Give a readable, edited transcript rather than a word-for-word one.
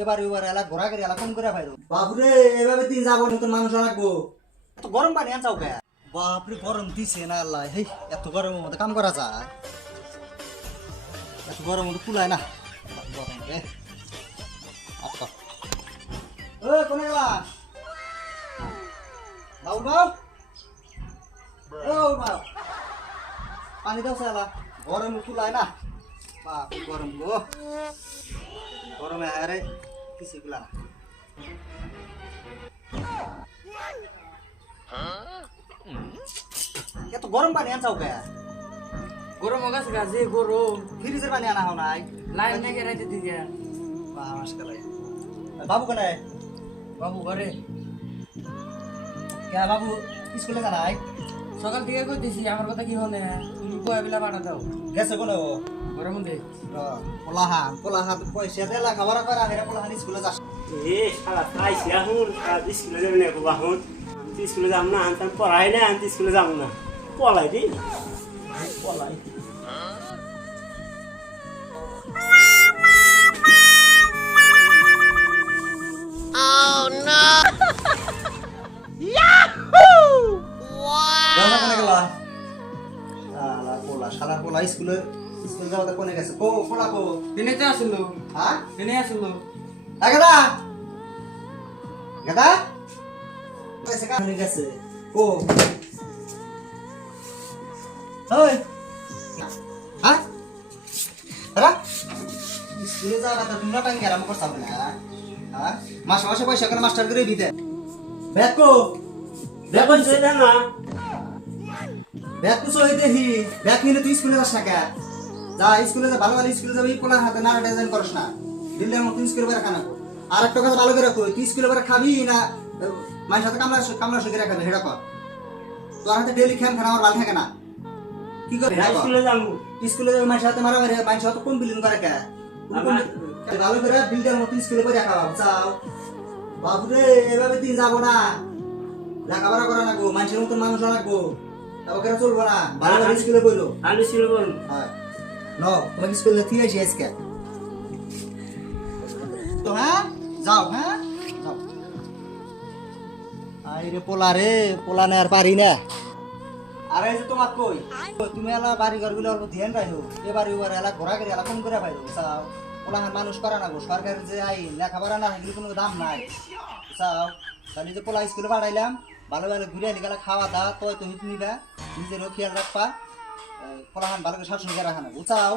এবার এলা ঘোরা করে এলা কম করে ভাইরো বাবুরে এভাবে দিন যাবো নতুন মানুষ রাখবো এত গরম পানি আনছাও কে বাপরে গরম দিছে না আল্লাহ হেই এত গরমের মধ্যে কাম করা যায় এত গরমের মধ্যে কুলায় না গরম রে আচ্ছা ও কোনে গেলা বাবু বাবু ও বাবু পানি দাও সালা গরম কুলায় না বাপ গরম গো গরমে আরে কিছু গুলা না এত গরম পানি আনছাও কে গরম গাছ গাছে গরম ফ্রিজের পানি আনা হও নাই লাইন নেগে রাইতে দিকে বাবু কেনে বাবু ঘরে কে বাবু স্কুলে জানাই সকাল থেকে কইতেছি আমার কথা কি হনে তুমি কয় বিলা পাঠা দাও গেছে কোনে ও ঘরের মধ্যে পোলাহান পয়সা দেলা খাবার করা হেরা পোলাহান স্কুলে যাস এ শালা খাইছি এখন স্কুলে যাবে না বাবা এখন আমি স্কুলে যাব না আমি পড়াই না আমি স্কুলে যাব না পলাই দি পলাই স্কুলে যাওয়া কোনে গেছে কো পোলা কো দিনে তো আসলো হ্যাঁ দিনে আসলো গাদা গাদা পয়সা কানে গেছে কো ওই হ্যাঁ আরে স্কুলে যাওয়া কথা তুমি না টাঙ্গি আরাম করছাও না হ্যাঁ মাসে মাসে পয়সা করে মাস্টার করে দিতে ব্যাগ কো দেখো সেটা না ব্যাগ কুছো হইতে হি ব্যাগ নিলে তুই স্কুলে যাস না কে যা স্কুলে যা ভালো ভালো স্কুলে যাবি পোলা হাতে না ডিজাইন করছ না দিল্লির মতো স্কুলে বেরা খানা আর একটা কথা ভালো করে কই তুই স্কুলে বেরা খাবি না মায়ের সাথে কামলা সঙ্গে রাখাবি হেডা কর তোর হাতে ডেইলি খেম খানা আমার ভালো থাকে না কি করে স্কুলে যাব স্কুলে যাবি মায়ের সাথে মারা মারে মায়ের সাথে কোন বিলিং করে কে ভালো করে বিল্ডের মতো স্কুলে করে রাখা যাও বাবুরে এভাবে দিন যাবো না লেখাপড়া করা লাগবো মানুষের মতন মানুষ রাখবো তারপরে চলবো না ভালো ভালো স্কুলে বইলো আমি স্কুলে বল হ্যাঁ নো তোমাকে স্কুলে দিয়ে আসি আজকে তো হ্যাঁ যাও হ্যাঁ যাও আরে পোলা নে আর পারি না আরে যে তোমাক কই তুমি এলা বাড়ি ঘরগুলো অল্প ধ্যান রাখো এবার এলা ঘোরা করে এলা কম করে পাইরো যাও পোলা মানুষ করা না গো সরকারের যে আইন লেখাপড়া না এগুলো কোনো দাম নাই যাও তাহলে যে পোলা স্কুলে পাঠাইলাম ভালো ভালো ঘুরে আলি গেলে খাওয়া দাওয়া তো তুমি নিবা নিজেরও খেয়াল রাখবা পোলাহান ভালো করে শাসন করে রাখা না বুঝাও